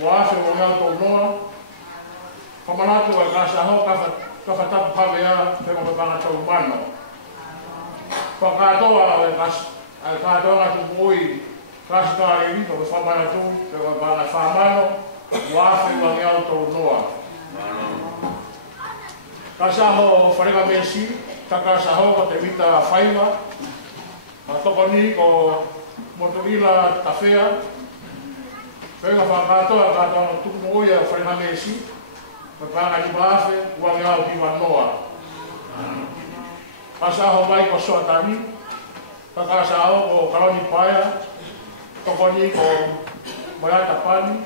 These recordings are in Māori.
Wafe o ngā tō noa. Whamanatu a kāsa ho ka whatapu hawea te mo panga tau mano. Whakatoa e kātoa ngā tu mui kāsa kāreri ka whamanatu te mo panga whamano. Wafe o ngā tō noa. Kāsa ho wharega mesi, ta kāsa ho ko te mita whaiva. Tokoni ko motuila tawhea. Pega whakatoa kātoa ngā tuku mui a wharega mesi. Panga ni bafe, uang yao ki wanoa. Kasa ho mai ko soatani, kasa ho ko karoni paia, tokoni ko mayata pani.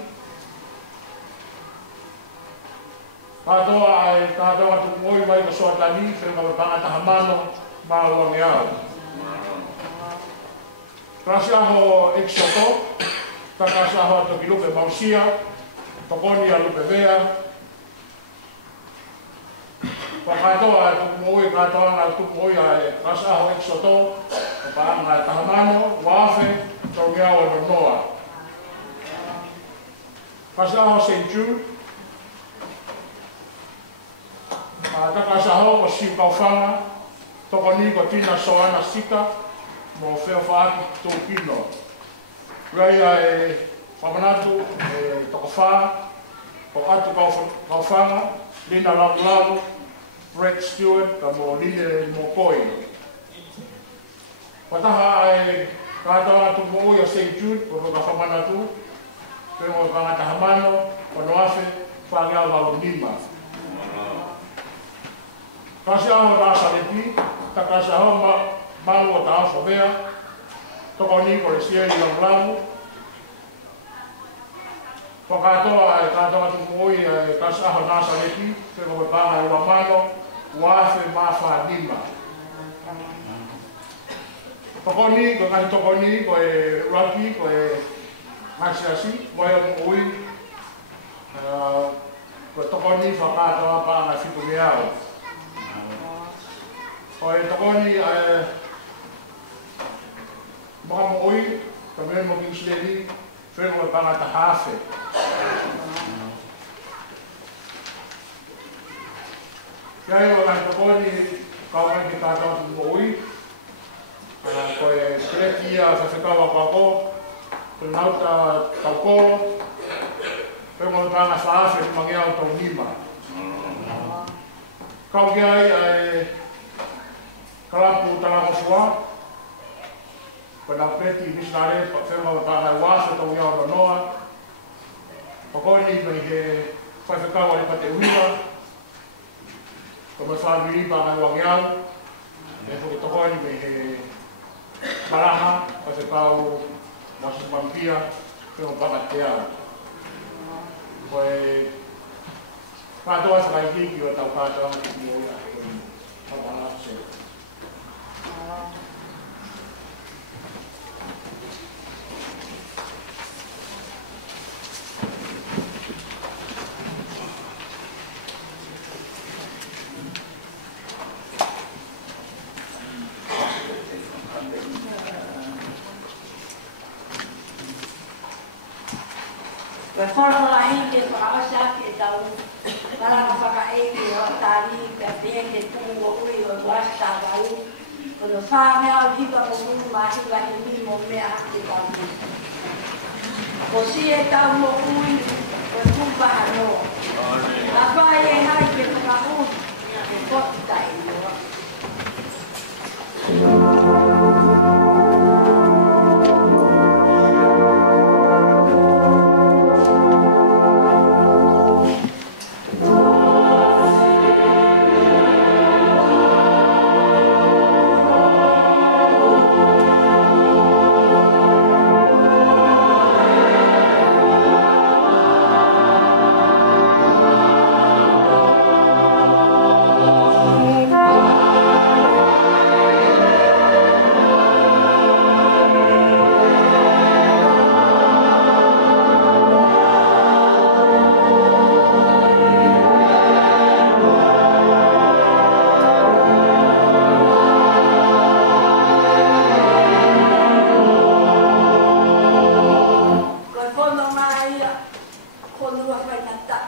Katoa tu moi mai ko soatani, pega panga tahamano, ma uang yao. Kasa ho exoto, kasa ho toki lupe mausia, tokoni a lupe vea. Pakatoa tuku moi katoa ngā tuku moi a kasa ho exoto, pa ngā tahamano, wafe, tau ngiao e noa. Kasa ho St. Jude, ta kasa ho ko si kaufanga, toko ni ko tina soana sika, mo whea whaaki tō pino. Reia e whamanatu e toko whaa, ko atu kaufanga, lina lamu, Brett Stewart, ka mo Lile Mokoi. Pataha e kātoa tu mo o St. Jude, ko ka whamanatu, pe mo ka tahamano, ko noafe, whangea walu nima. Kasi aho rasa lepi, ta kasi aho malu o ta afo bea, toko ni ko le sieri ang lamu. Pakatoa e kātoa tu mo o kasi aho rasa lepi, pe mo ka e wamano, wafe mafa lima. Tokoni, ko kai tokoni, ko e raki, ko e hasiasi, ko e ui, ko tokoni whakatoa pa nga whitu meao. Ko e tokoni, maka mo ui, ka mea mo kingsleri, whenua pa nga tahafe. Kaya o nai tokoni kaunga ki tātou tu moui. Ko e kreti a whawhikawa kako, ko nauta tauko, pe mo tāna whaafe ki mangeau tau nima. Kau ki ai e kalapu tāna kofua, ko nau kreti misnare, whenua tāna wāse tau ngeau no noa. Pakoni me he whawhikawa ni pate uiwa, ko me whamiri pa ngai wangiau, e whuki tokoni me he paraha, pa se pau wasu pampia, pe mo paka te au. Ko e kātoa sa kai hiki o tau kātoa ki mo ia, ko pala se. Whakoroa te whakawasa ke tau karanga whakaeke o tāri ka tēke tūngo ui o wasta wau. O no whāmea o hika mo munu mahiwa he mimo mea te tau. Ko si e tau mo ui o tūpaha noa. A whai e hai ke whakahū ke whokitai noa. konua fai nata.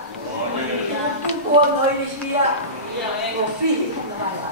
Tua noi ni sia. O fihi kuna hala.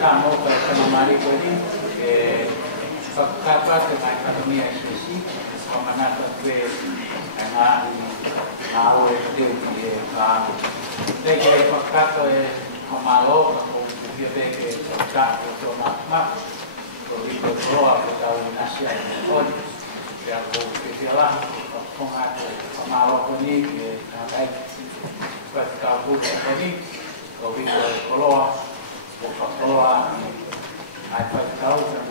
ka mo ka mari ko ni kapa ke mai ka ni spesi kamana ka pe ana na o te ka te ke ka kamalo ko ke ke ka ko ma ko ri ko roa ko ta una sia ko ya ko ke la ko ma kamalo ko ni ke ai pa ka ko ni ko ri ko roa ko ai pa ka